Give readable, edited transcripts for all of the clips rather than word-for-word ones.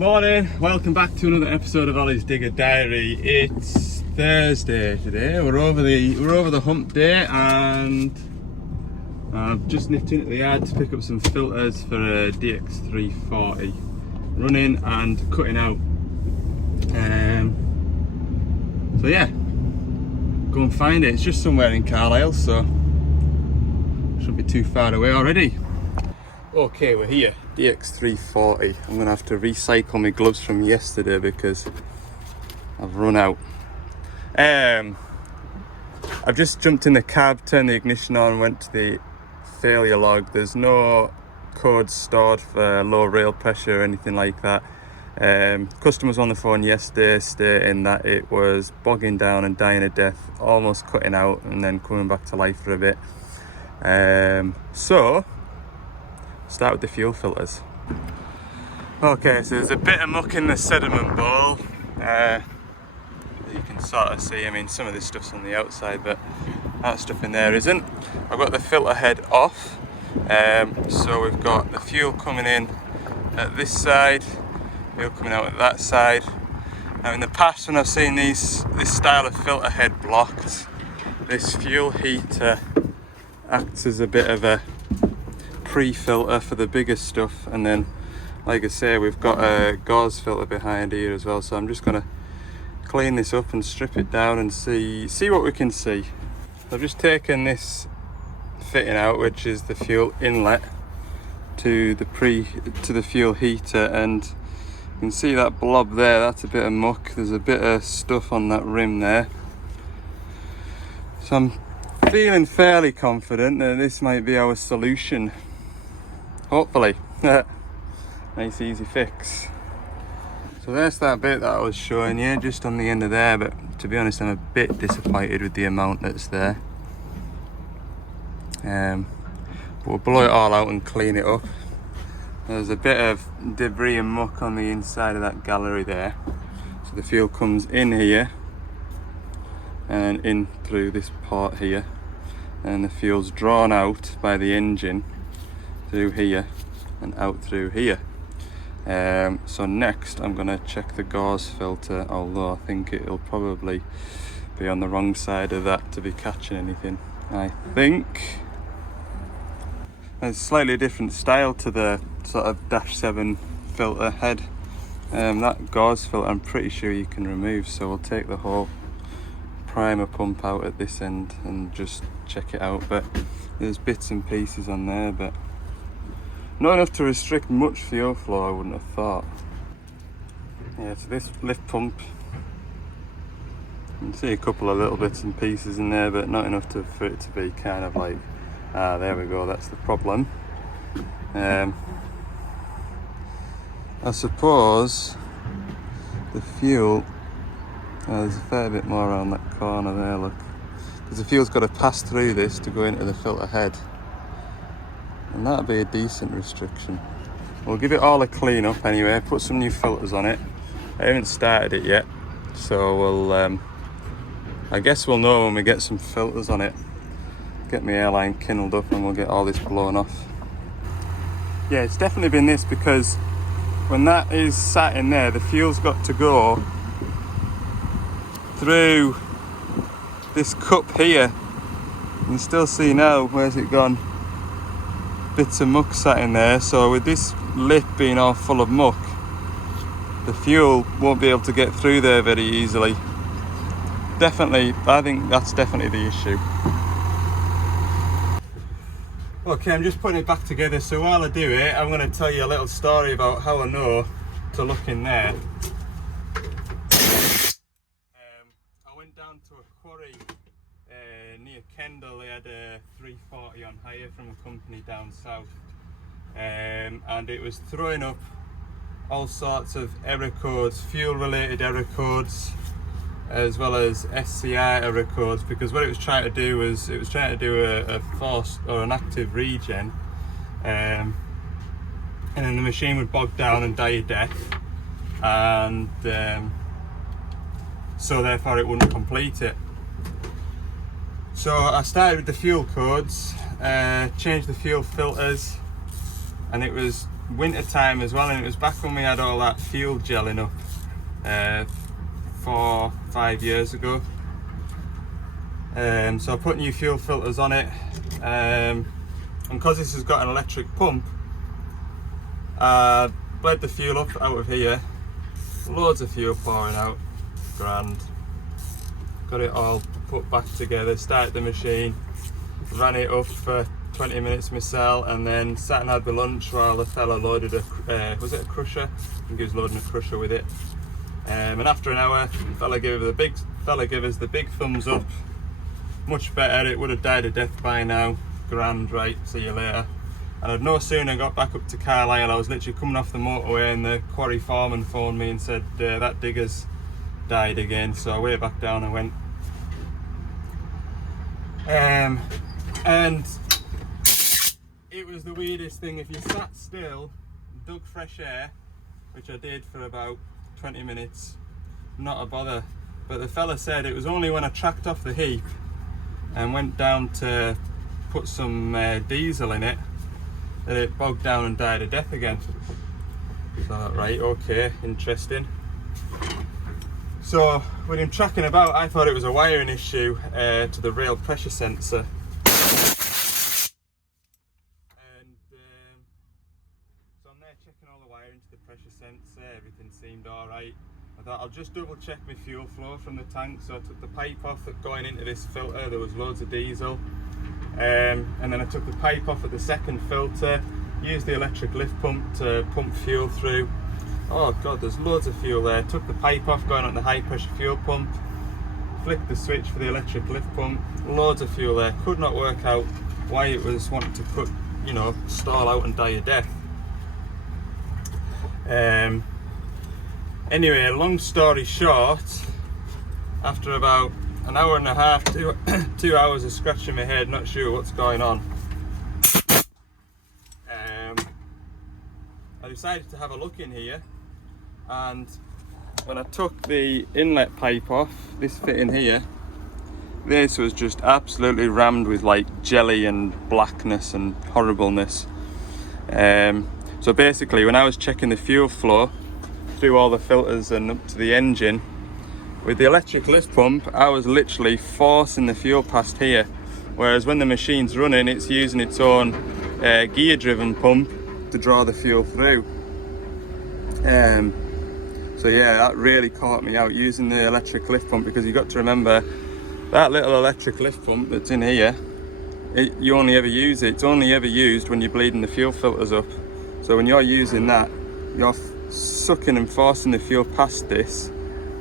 Morning, welcome back to another episode of Ollie's Digger Diary. It's Thursday today. We're over the hump day, and I've just nipped into the yard to pick up some filters for a DX340, running and cutting out. So yeah, go and find it. It's just somewhere in Carlisle, so shouldn't be too far away already. Okay, we're here, DX340. I'm gonna have to recycle my gloves from yesterday because I've run out. I've just jumped in the cab, turned the ignition on, went to the failure log. There's no code stored for low rail pressure or anything like that. Customer was on the phone yesterday stating that it was bogging down and dying a death, almost cutting out and then coming back to life for a bit. So start with the fuel filters. Okay, so there's a bit of muck in the sediment bowl. You can sort of see, I mean, some of this stuff's on the outside, but that stuff in there isn't. I've got the filter head off. So we've got the fuel coming in at this side, fuel coming out at that side. Now in the past when I've seen this style of filter head blocked, this fuel heater acts as a bit of a pre-filter for the bigger stuff, and then like I say, we've got a gauze filter behind here as well, so I'm just going to clean this up and strip it down and see what we can see. I've just taken this fitting out, which is the fuel inlet to the fuel heater, and you can see that blob there, that's a bit of muck. There's a bit of stuff on that rim there, so I'm feeling fairly confident that this might be our solution. Hopefully. Nice easy fix. So there's that bit that I was showing you, just on the end of there, but to be honest I'm a bit disappointed with the amount that's there. But we'll blow it all out and clean it up. There's a bit of debris and muck on the inside of that gallery there. So the fuel comes in here and in through this part here, and the fuel's drawn out by the engine through here and out through here. So next I'm going to check the gauze filter, although I think it'll probably be on the wrong side of that to be catching anything. I think it's a slightly different style to the sort of -7 filter head. That gauze filter I'm pretty sure you can remove, so we'll take the whole primer pump out at this end and just check it out. But there's bits and pieces on there, but not enough to restrict much fuel flow, I wouldn't have thought. Yeah, so this lift pump, you can see a couple of little bits and pieces in there, but not enough for it to be kind of like, there we go, that's the problem. I suppose the fuel, there's a fair bit more around that corner there, look. Because the fuel's got to pass through this to go into the filter head. And that'll be a decent restriction. We'll give it all a clean up anyway, put some new filters on it. I haven't started it yet, so we'll I guess we'll know when we get some filters on it. Get my airline kindled up and we'll get all this blown off. Yeah, it's definitely been this, because when that is sat in there, the fuel's got to go through this cup here. You can still see now, where's it gone? Bits of muck sat in there, so with this lip being all full of muck, the fuel won't be able to get through there very easily. Definitely, I think that's definitely the issue. Okay, I'm just putting it back together, so while I do it, I'm going to tell you a little story about how I know to look in there. I went down to a quarry near Kendal. They had a 340 on hire from a company down south, and it was throwing up all sorts of error codes, fuel related error codes, as well as SCI error codes, because what it was trying to do was it was trying to do a forced or an active regen, and then the machine would bog down and die a death, and so therefore it wouldn't complete it. So I started with the fuel codes, changed the fuel filters, and it was winter time as well, and it was back when we had all that fuel gelling up 4-5 years ago. So I put new fuel filters on it, and because this has got an electric pump, bled the fuel up out of here, loads of fuel pouring out, grand. Got it all put back together, started the machine, ran it up for 20 minutes myself, and then sat and had the lunch while the fella loaded a, was it a crusher? I think he was loading a crusher with it. And after an hour, the fella gave us the big thumbs up. Much better, it would have died a death by now. Grand, right, see you later. And I'd no sooner got back up to Carlisle, I was literally coming off the motorway and the quarry foreman phoned me and said that digger's died again. So I went back down and went. And it was the weirdest thing. If you sat still, dug fresh air, which I did for about 20 minutes, not a bother. But the fella said it was only when I tracked off the heap and went down to put some diesel in it that it bogged down and died a death again. So I thought, right, okay, interesting. So with him tracking about, I thought it was a wiring issue to the rail pressure sensor. And so I'm there checking all the wiring to the pressure sensor, everything seemed alright. I thought I'll just double check my fuel flow from the tank, so I took the pipe off going into this filter, there was loads of diesel. And then I took the pipe off at the second filter, used the electric lift pump to pump fuel through. Oh god, there's loads of fuel there. Took the pipe off going on the high pressure fuel pump, flicked the switch for the electric lift pump, loads of fuel there. Could not work out why it was wanting to put, you know, stall out and die a death. Anyway, long story short, after about an hour and a half, 2 hours of scratching my head, not sure what's going on, I decided to have a look in here. And when I took the inlet pipe off, this fitting here, this was just absolutely rammed with like jelly and blackness and horribleness. So basically, when I was checking the fuel flow through all the filters and up to the engine, with the electric lift pump, I was literally forcing the fuel past here. Whereas when the machine's running, it's using its own gear-driven pump to draw the fuel through. So yeah, that really caught me out using the electric lift pump, because you've got to remember that little electric lift pump that's in here, you only ever use it. It's only ever used when you're bleeding the fuel filters up. So when you're using that, you're sucking and forcing the fuel past this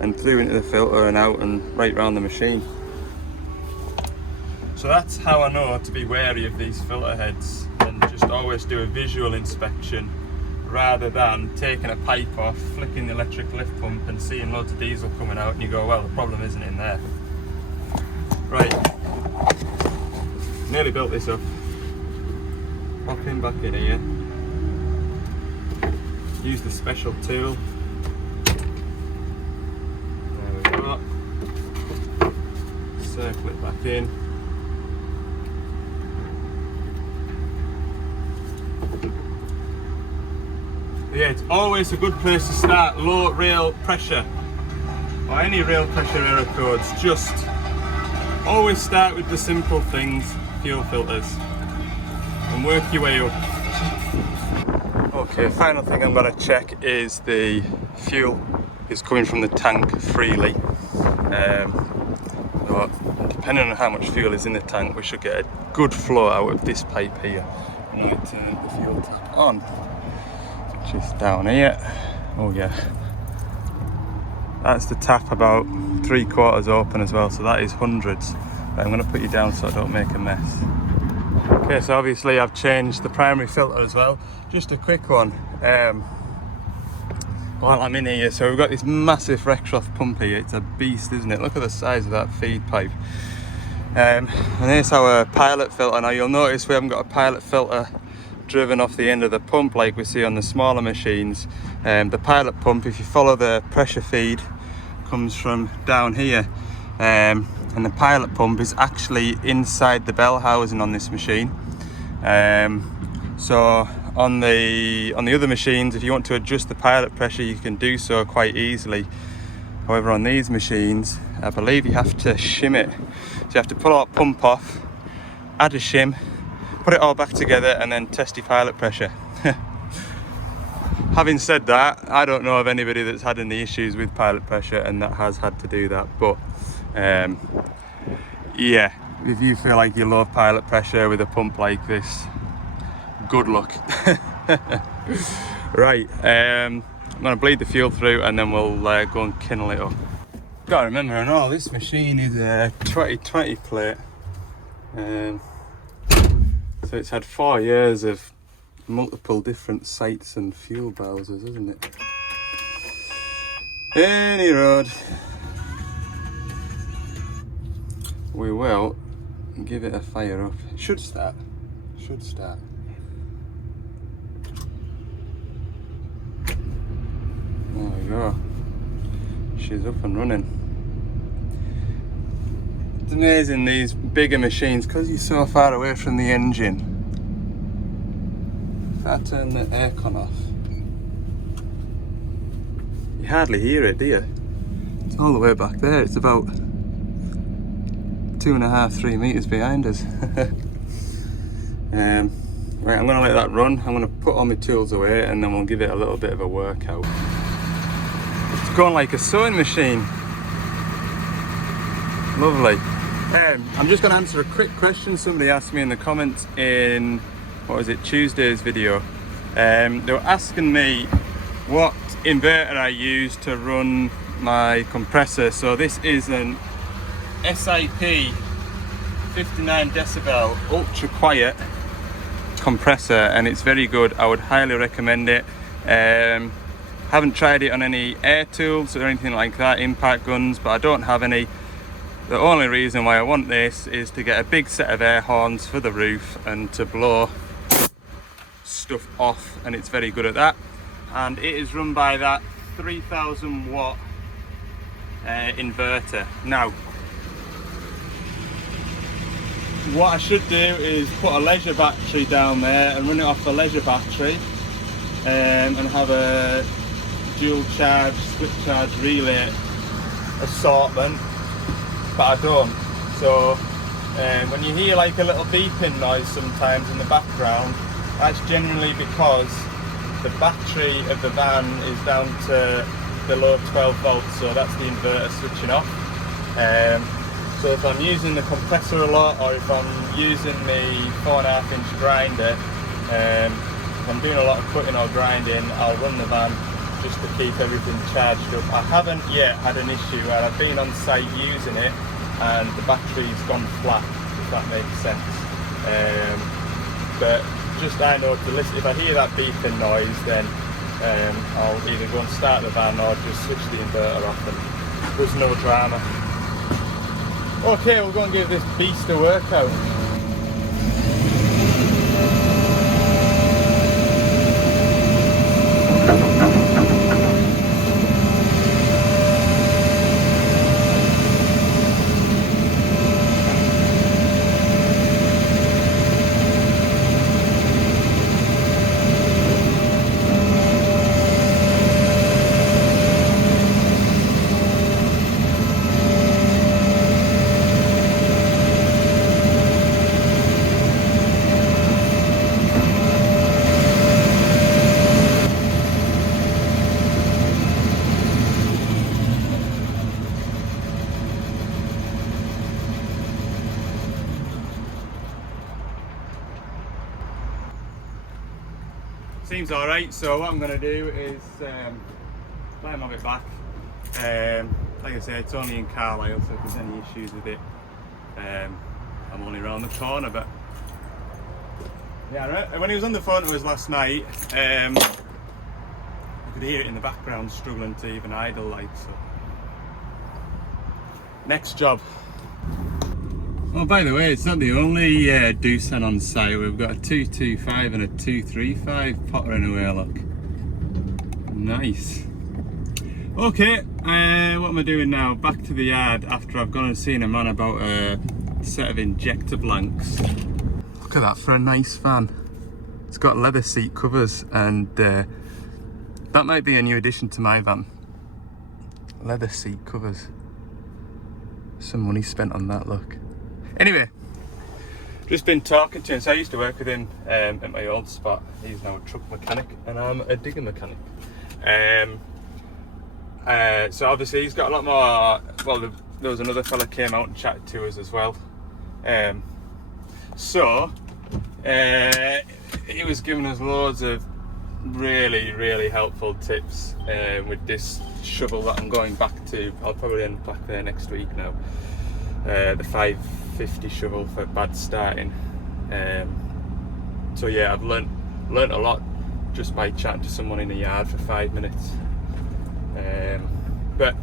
and through into the filter and out and right round the machine. So that's how I know to be wary of these filter heads, and just always do a visual inspection rather than taking a pipe off, flicking the electric lift pump and seeing loads of diesel coming out and you go, well, the problem isn't in there. Right, nearly built this up. Popping back in here, use the special tool. There we go. Circle it back in. Yeah, it's always a good place to start. Low rail pressure or any rail pressure error codes, just always start with the simple things, fuel filters, and work your way up. Okay, final thing I'm going to check is the fuel is coming from the tank freely. So depending on how much fuel is in the tank, we should get a good flow out of this pipe here. I'm going to turn the fuel tap on. Just down here. Oh yeah, that's the tap about 3/4 open as well, so that is hundreds. But I'm going to put you down so I don't make a mess. Okay, so obviously I've changed the primary filter as well. Just a quick one while I'm in here. So we've got this massive Rexroth pump here. It's a beast, isn't it? Look at the size of that feed pipe. And here's our pilot filter. Now you'll notice we haven't got a pilot filter driven off the end of the pump like we see on the smaller machines. The pilot pump, if you follow the pressure feed, comes from down here, and the pilot pump is actually inside the bell housing on this machine. So on the other machines, if you want to adjust the pilot pressure, you can do so quite easily. However, on these machines, I believe you have to shim it. So you have to pull our pump off, add a shim, put it all back together, and then test your pilot pressure. Having said that, I don't know of anybody that's had any issues with pilot pressure and that has had to do that. But yeah, if you feel like you love pilot pressure with a pump like this, good luck. Right, I'm gonna bleed the fuel through and then we'll go and kennel it up. Gotta remember, and all this machine is a 2020 plate, so it's had 4 years of multiple different sights and fuel browsers, isn't it? Any road, we will give it a fire up. It should start. Should start. There we go. She's up and running. It's amazing, these bigger machines, because you're so far away from the engine. If I turn the aircon off, you hardly hear it, do you? It's all the way back there. It's about 2.5–3 meters behind us. Right, I'm gonna let that run. I'm gonna put all my tools away and then we'll give it a little bit of a workout. It's going like a sewing machine. Lovely. I'm just gonna answer a quick question somebody asked me in the comments in, what was it, Tuesday's video. They were asking me what inverter I use to run my compressor. So this is an SIP 59 decibel ultra quiet compressor and it's very good. I would highly recommend it. Haven't tried it on any air tools or anything like that, impact guns, but I don't have any. The only reason why I want this is to get a big set of air horns for the roof and to blow stuff off, and it's very good at that. And it is run by that 3000 watt inverter. Now, what I should do is put a leisure battery down there and run it off the leisure battery and have a dual charge, split charge relay assortment, but I don't. So when you hear like a little beeping noise sometimes in the background, that's generally because the battery of the van is down to below 12 volts, so that's the inverter switching off. So if I'm using the compressor a lot, or if I'm using the 4.5-inch grinder, if I'm doing a lot of cutting or grinding, I'll run the van just to keep everything charged up. I haven't yet had an issue where I've been on site using it and the battery's gone flat, if that makes sense. But just I know to listen, if I hear that beeping noise, then I'll either go and start the van or just switch the inverter off and there's no drama. Okay, we'll go and give this beast a workout. Seems alright, so what I'm going to do is let him have it back. Like I say, it's only in Carlisle, so if there's any issues with it, I'm only around the corner. But yeah, when he was on the phone to us last night, I could hear it in the background struggling to even idle like so. Next job. Oh, by the way, it's not the only Doosan on site. We've got a 225 and a 235 pottering away, look. Nice. Okay, what am I doing now? Back to the yard after I've gone and seen a man about a set of injector blanks. Look at that for a nice fan. It's got leather seat covers, and that might be a new addition to my van. Leather seat covers. Some money spent on that, look. Anyway, just been talking to him. So I used to work with him at my old spot. He's now a truck mechanic and I'm a digger mechanic. So obviously he's got a lot more, well, there was another fella came out and chatted to us as well. He was giving us loads of really helpful tips with this shovel that I'm going back to. I'll probably end back there next week now. The 550 shovel for bad starting. So yeah, I've learnt a lot just by chatting to someone in the yard for 5 minutes. But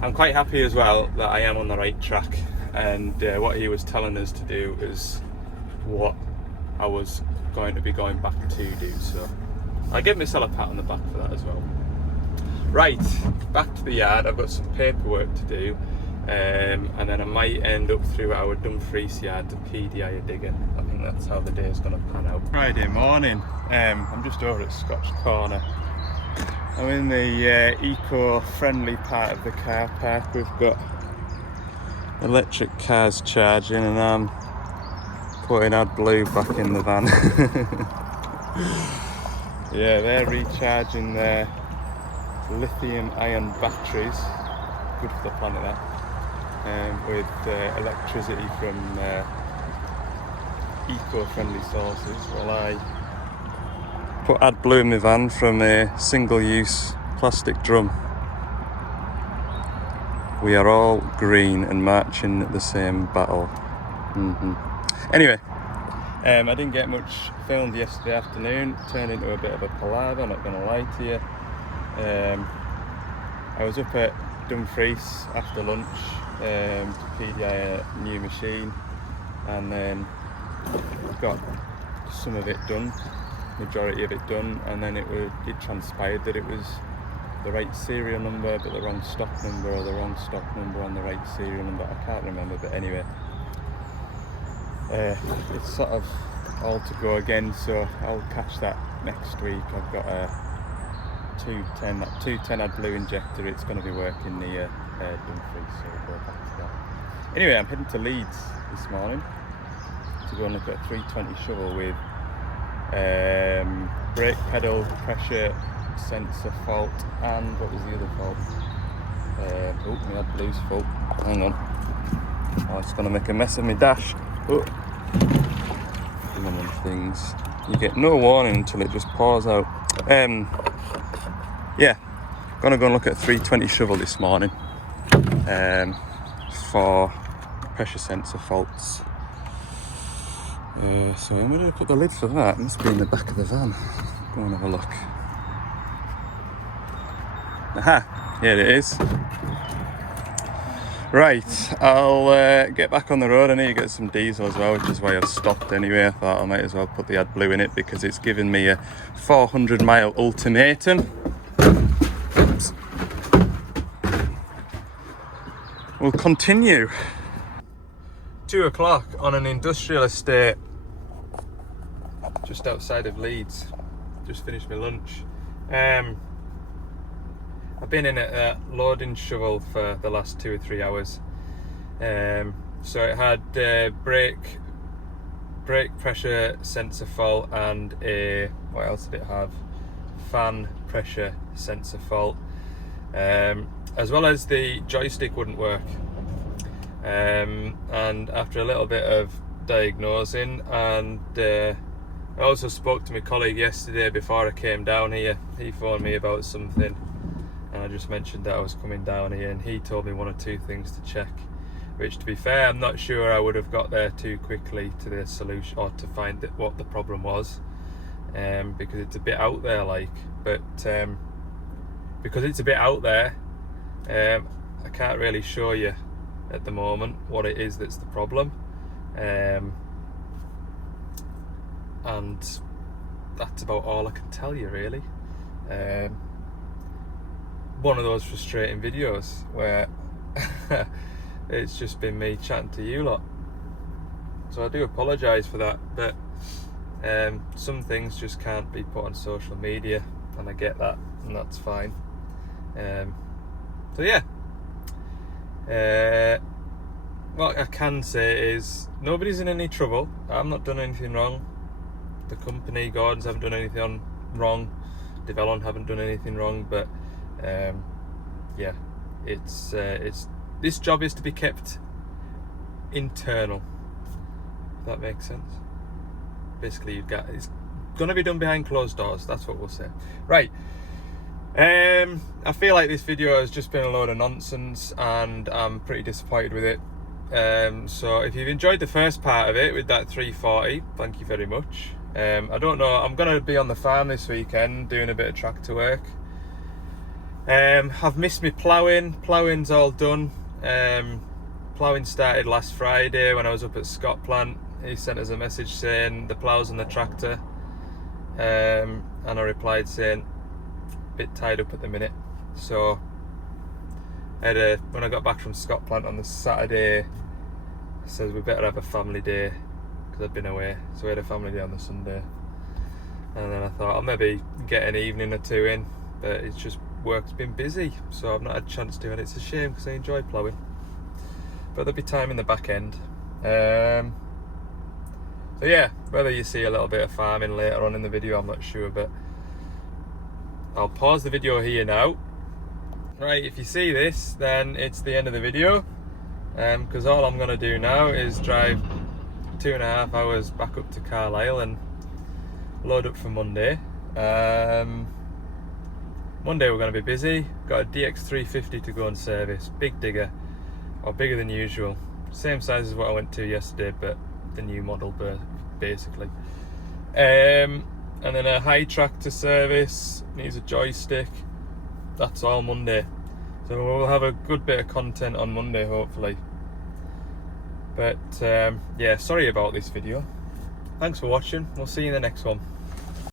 I'm quite happy as well that I am on the right track, and what he was telling us to do is what I was going to be going back to do. So I give myself a pat on the back for that as well. Right, back to the yard. I've got some paperwork to do, and then I might end up through our Dumfries yard to PDI a digger. I think that's how the day is going to pan out. Friday morning, I'm just over at Scotch Corner. I'm in the eco-friendly part of the car park. We've got electric cars charging, and I'm putting AdBlue back in the van. Yeah, they're recharging their lithium-ion batteries, good for the planet that, with electricity from eco-friendly sources, while I put AdBlue in my van from a single-use plastic drum. We are all green and marching the same battle. Anyway, I didn't get much filmed yesterday afternoon. It turned into a bit of a palaver, not going to lie to you. I was up at Dumfries after lunch to PDI a new machine, and then got some of it done, majority of it done, and then it transpired that it was the right serial number but the wrong stock number, or the wrong stock number on the right serial number. I can't remember, but anyway, it's sort of all to go again, so I'll catch that next week. I've got a 210 AdBlue injector. It's going to be working near Dumfries, so we'll go back to that. Anyway, I'm heading to Leeds this morning to go and look at a 320 shovel with brake pedal pressure sensor fault, and what was the other fault? My AdBlue's fault. Hang on. Oh, it's going to make a mess of my dash. Oh. One of them things. You get no warning until it just pours out. Yeah, gonna go and look at a 320 shovel this morning for pressure sensor faults. So I'm going to put the lid for that. It must be in the back of the van. Go and have a look. Aha, here it is. Right, I'll get back on the road. I need to get some diesel as well, which is why I've stopped anyway. I thought I might as well put the AdBlue in it because it's given me a 400-mile ultimatum. Oops. We'll continue. 2 o'clock on an industrial estate just outside of Leeds. Just finished my lunch. I've been in a loading shovel for the last 2 or 3 hours. So it had brake pressure sensor fault and what else did it have? Fan pressure sensor fault, as well as the joystick wouldn't work. And after a little bit of diagnosing, and I also spoke to my colleague yesterday before I came down here. He phoned me about something, and I just mentioned that I was coming down here, and he told me 1 or 2 things to check, which, to be fair, I'm not sure I would have got there too quickly to the solution, or to find what the problem was, because it's a bit out there, but because it's a bit out there, I can't really show you at the moment what it is that's the problem, and that's about all I can tell you, really. One of those frustrating videos where it's just been me chatting to you lot, so I do apologise for that, but Some things just can't be put on social media, and I get that, and that's fine. So yeah, what I can say is nobody's in any trouble. I've not done anything wrong. The company, Gordons, haven't done anything wrong. Devellon haven't done anything wrong. But yeah, it's this job is to be kept internal. If that makes sense. Basically, it's going to be done behind closed doors. That's what we'll say. Right. I feel like this video has just been a load of nonsense, and I'm pretty disappointed with it. So if you've enjoyed the first part of it with that 340, thank you very much. I don't know, I'm going to be on the farm this weekend doing a bit of tractor work. I've missed my ploughing. Ploughing's all done. Ploughing started last Friday when I was up at Scott Plant. He sent us a message saying the plough's on the tractor, and I replied saying a bit tied up at the minute. So when I got back from Scott Plant on the Saturday, I said we better have a family day because I'd been away, so we had a family day on the Sunday. And then I thought I'll maybe get an evening or two in, but it's just work's been busy, so I've not had a chance to, and it's a shame because I enjoy ploughing. But there'll be time in the back end. So yeah, whether you see a little bit of farming later on in the video, I'm not sure, but I'll pause the video here now. Right, if you see this, then it's the end of the video, because all I'm going to do now is drive 2.5 hours back up to Carlisle and load up for Monday. Monday we're going to be busy. Got a DX350 to go and service, big digger, or bigger than usual, same size as what I went to yesterday, but the new model basically. And then a high track to service, needs a joystick. That's all Monday, so we'll have a good bit of content on Monday hopefully. But yeah, sorry about this video. Thanks for watching. We'll see you in the next one.